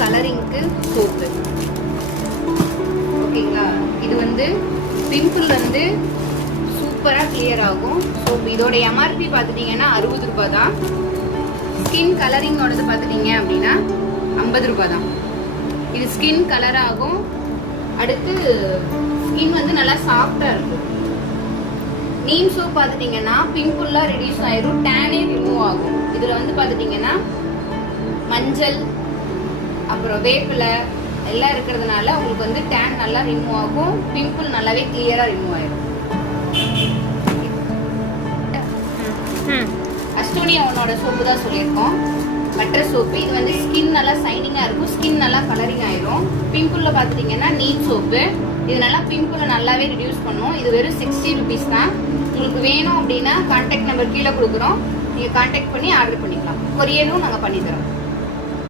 கலரிங்க்கு soap. ஓகேங்களா, இது வந்து பிம்பிள் வந்து சூப்பராக கிளியர் ஆகும். ஸோ இதோட எம்ஆர்பி பார்த்துட்டிங்கன்னா 60 ரூபாய் தான். ஸ்கின் கலரிங்கோடது பார்த்துட்டிங்க அப்படின்னா 50 ரூபாய் தான். இது ஸ்கின் கலர் ஆகும். அடுத்து ஸ்கின் வந்து நல்லா சாஃப்டாக இருக்கும். நீம் சோப் பார்த்துட்டிங்கன்னா பிம்பிள்லாம் ரெடியூஸ் ஆயிரும், டேனே ரிமூவ் ஆகும். இதில் வந்து பார்த்துட்டிங்கன்னா மஞ்சள் அப்புறம் வேப்பிலை எல்லாம் இருக்கிறதுனால உங்களுக்கு வந்து டேன் நல்லா ரிமூவ் ஆகும், பிம்பிள் நல்லாவே கிளியராக ரிமூவ் ஆயிடும். அஸ்டோனியா ஒன்னோட சோப்பு தான் சொல்லியிருக்கோம், பட்டர் சோப்பு. இது வந்து ஸ்கின் நல்லா சைனிங்காக இருக்கும், ஸ்கின் நல்லா கலரிங் ஆயிரும். பிம்பிளில் பார்த்துட்டிங்கன்னா நீம் சோப்பு. இது நல்லா பிம்பிளை நல்லாவே ரிடியூஸ் பண்ணும். இது வெறும் 60 ருபீஸ் தான். உங்களுக்கு வேணும் அப்படின்னா கான்டாக்ட் நம்பர் கீழே கொடுக்குறோம், நீங்கள் கான்டாக்ட் பண்ணி ஆர்டர் பண்ணிக்கலாம். கொரியரும் நாங்கள் பண்ணித்தரோம்.